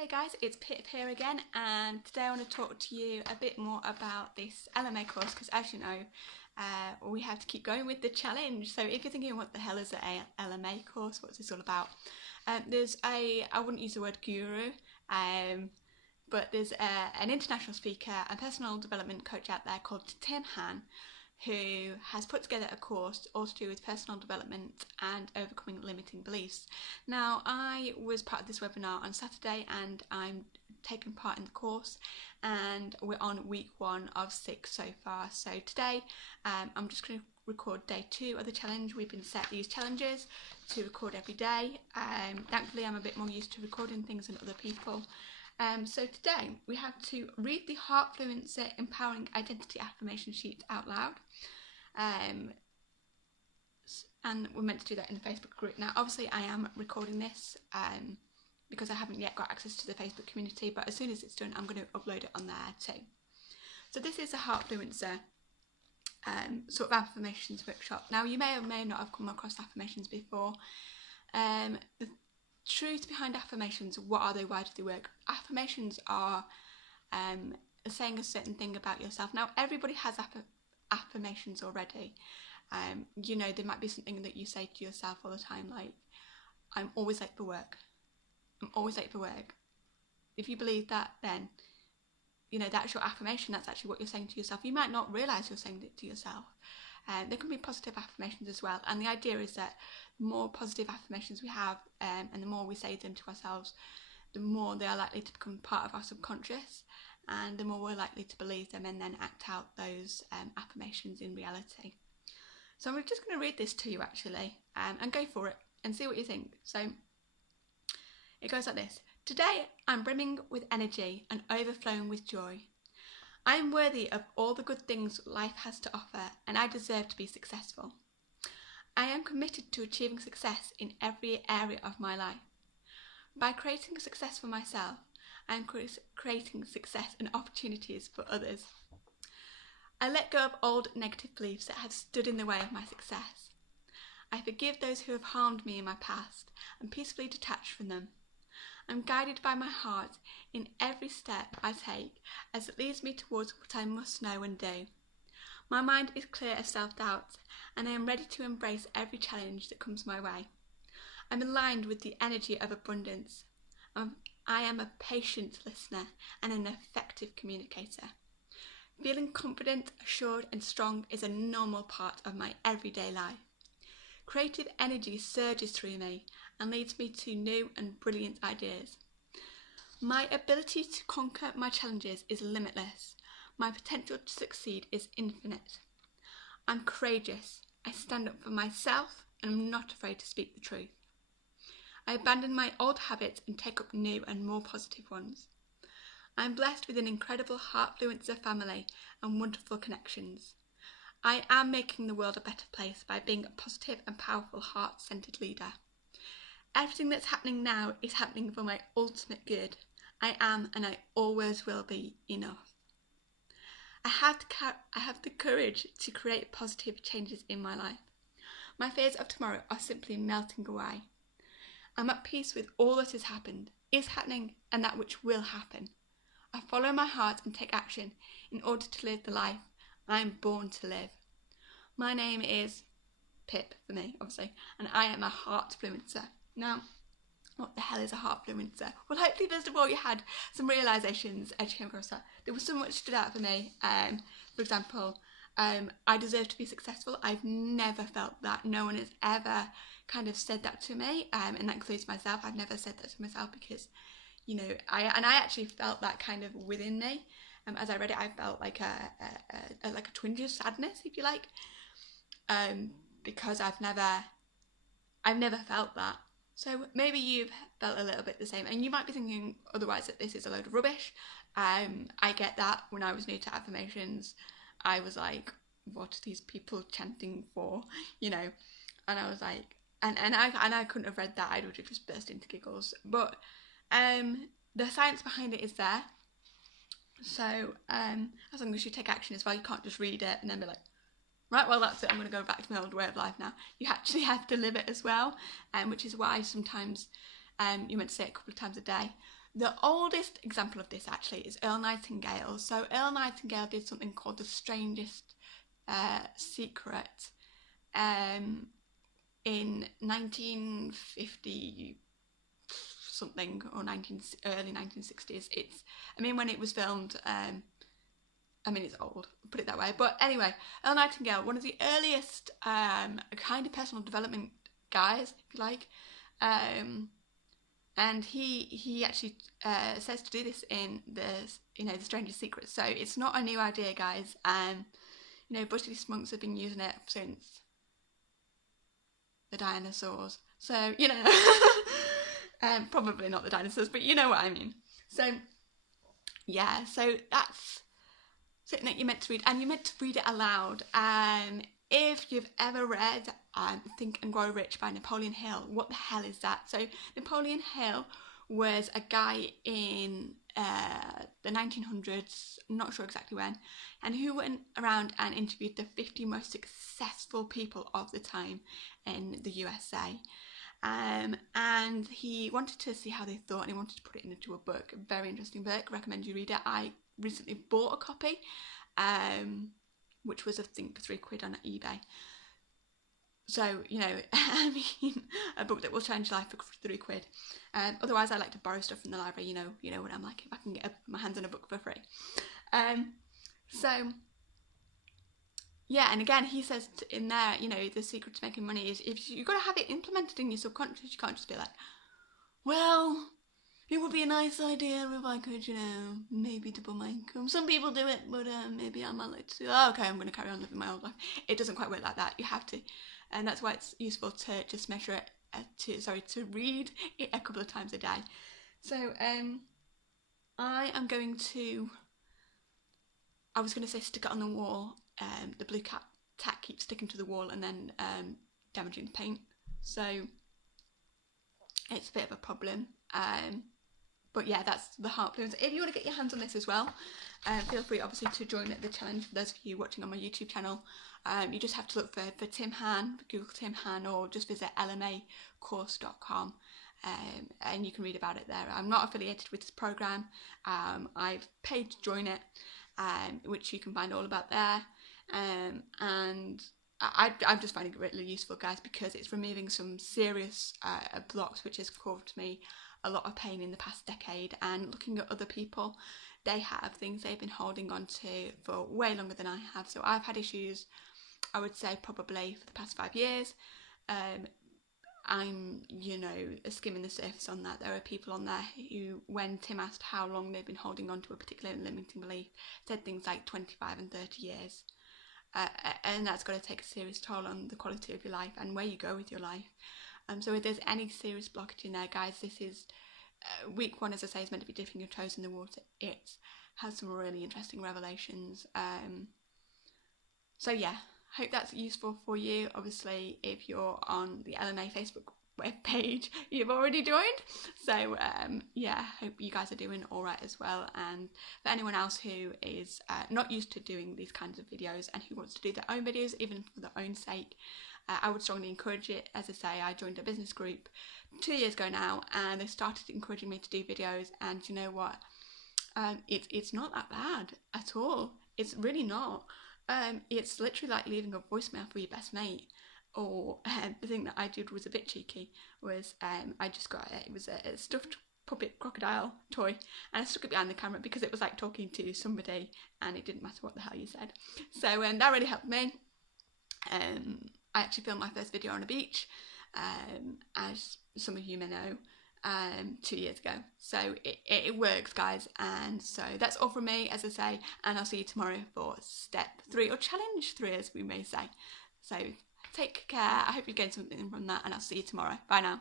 Hey guys, it's Pip here again, and today I want to talk to you a bit more about this LMA course because, as you know, we have to keep going with the challenge. So if you're thinking what the hell is an LMA course, what's this all about, I wouldn't use the word guru, but there's an international speaker and personal development coach out there called Dien, who has put together a course all to do with personal development and overcoming limiting beliefs. Now, I was part of this webinar on Saturday and I'm taking part in the course, and we're on week 1 of 6 so far. So today I'm just going to record day 2 of the challenge. We've been set these challenges to record every day. Thankfully I'm a bit more used to recording things than other people. So today we have to read the Heart Fluency Empowering Identity Affirmation Sheet out loud. And we're meant to do that in the Facebook group. Now obviously I am recording this because I haven't yet got access to the Facebook community, but as soon as it's done I'm going to upload it on there too. So this is a Heart Fluency sort of affirmations workshop. Now you may or may not have come across affirmations before. The truth behind affirmations: what are they, why do they work? Affirmations are saying a certain thing about yourself. Now everybody has affirmations already. You know, there might be something that you say to yourself all the time, like, I'm always late for work. I'm always late for work. If you believe that, then you know that's your affirmation. That's actually what you're saying to yourself. You might not realise you're saying it to yourself. There can be positive affirmations as well, and the idea is that the more positive affirmations we have, and the more we say them to ourselves, the more they are likely to become part of our subconscious, and the more we're likely to believe them and then act out those affirmations in reality. So I'm just going to read this to you actually, and go for it and see what you think. So it goes like this. Today I'm brimming with energy and overflowing with joy. I am worthy of all the good things life has to offer, and I deserve to be successful. I am committed to achieving success in every area of my life. By creating success for myself, I am creating success and opportunities for others. I let go of old negative beliefs that have stood in the way of my success. I forgive those who have harmed me in my past and peacefully detach from them. I'm guided by my heart in every step I take as it leads me towards what I must know and do. My mind is clear of self-doubt, and I am ready to embrace every challenge that comes my way. I'm aligned with the energy of abundance. I am a patient listener and an effective communicator. Feeling confident, assured and strong is a normal part of my everyday life. Creative energy surges through me and leads me to new and brilliant ideas. My ability to conquer my challenges is limitless. My potential to succeed is infinite. I'm courageous. I stand up for myself and am not afraid to speak the truth. I abandon my old habits and take up new and more positive ones. I am blessed with an incredible Heart Fluency family and wonderful connections. I am making the world a better place by being a positive and powerful heart-centered leader. Everything that's happening now is happening for my ultimate good. I am and I always will be enough. I have the courage to create positive changes in my life. My fears of tomorrow are simply melting away. I'm at peace with all that has happened, is happening, and that which will happen. I follow my heart and take action in order to live the life I am born to live. My name is Pip, for me, obviously, and I am a heart fluencer. Now, what the hell is a heart fluencer? Well, hopefully, first of all, you had some realisations as you came across that. There was so much stood out for me. For example, I deserve to be successful. I've never felt that. No one has ever kind of said that to me, and that includes myself. I've never said that to myself because, you know, I actually felt that kind of within me. As I read it, I felt like a twinge of sadness, if you like, because I've never felt that. So maybe you've felt a little bit the same, and you might be thinking otherwise, that this is a load of rubbish. I get that. When I was new to affirmations, I was like, what are these people chanting for, you know? And I was like, and I couldn't have read that. I would have just burst into giggles. But the science behind it is there. So as long as you take action as well, you can't just read it and then be like, right, well that's it, I'm going to go back to my old way of life now. You actually have to live it as well, which is why sometimes you're meant to say it a couple of times a day. The oldest example of this actually is Earl Nightingale. So Earl Nightingale did something called the strangest secret in 1950 something, or early 1960s. When it was filmed, it's old, put it that way. But anyway, Earl Nightingale, one of the earliest kind of personal development guys, if you like, and he actually says to do this in the Strangest Secret. So it's not a new idea, guys. Buddhist monks have been using it since the dinosaurs. So probably not the dinosaurs, but you know what I mean. So yeah, so that's something that you're meant to read, and you're meant to read it aloud. If you've ever read Think and Grow Rich by Napoleon Hill, what the hell is that? So Napoleon Hill was a guy in the 1900s, I'm not sure exactly when, and who went around and interviewed the 50 most successful people of the time in the USA. And he wanted to see how they thought, and he wanted to put it into a book. A very interesting book. Recommend you read it. I recently bought a copy, which was I think £3 on eBay. So a book that will change life for £3. Otherwise, I like to borrow stuff from the library. You know what I'm like. If I can get my hands on a book for free. Yeah, and again, he says in there, the secret to making money is if you've got to have it implemented in your subconscious. You can't just be like, well, it would be a nice idea if I could, maybe double my income. Some people do it, but maybe I might like to. Okay, I'm going to carry on living my old life. It doesn't quite work like that. You have to, and that's why it's useful to just measure it. To read it a couple of times a day. So I am going to. I was going to say stick it on the wall. The blue tack keeps sticking to the wall and then damaging the paint, so it's a bit of a problem. But yeah, that's the heart balloons. If you want to get your hands on this as well, feel free obviously to join the challenge. For those of you watching on my YouTube channel, you just have to look for Tim Han, Google Tim Han, or just visit lmacourse.com. And you can read about it there. I'm not affiliated with this program. I've paid to join it, which you can find all about there. And I'm just finding it really useful, guys, because it's removing some serious blocks which has caused me a lot of pain in the past decade. And looking at other people, they have things they've been holding on to for way longer than I have. So I've had issues, I would say, probably for the past 5 years. I'm, skimming the surface on that. There are people on there who, when Tim asked how long they've been holding on to a particular limiting belief, said things like 25 and 30 years. And that's got to take a serious toll on the quality of your life and where you go with your life. So if there's any serious blockage in there, guys, this is week 1, as I say, is meant to be dipping your toes in the water. It has some really interesting revelations. So yeah, hope that's useful for you. Obviously, if you're on the LMA Facebook webpage, you've already joined. So yeah, hope you guys are doing all right as well. And for anyone else who is not used to doing these kinds of videos and who wants to do their own videos, even for their own sake, I would strongly encourage it. As I say, I joined a business group 2 years ago now, and they started encouraging me to do videos. And you know what? It's not that bad at all. It's really not. It's literally like leaving a voicemail for your best mate. Or the thing that I did was a bit cheeky. Was I just got it was a stuffed puppet crocodile toy, and I stuck it behind the camera because it was like talking to somebody, and it didn't matter what the hell you said. So that really helped me. I actually filmed my first video on a beach, as some of you may know, 2 years ago. So it works, guys. And so that's all from me, as I say, and I'll see you tomorrow for step 3, or challenge 3, as we may say. So take care. I hope you gained something from that, and I'll see you tomorrow. Bye now.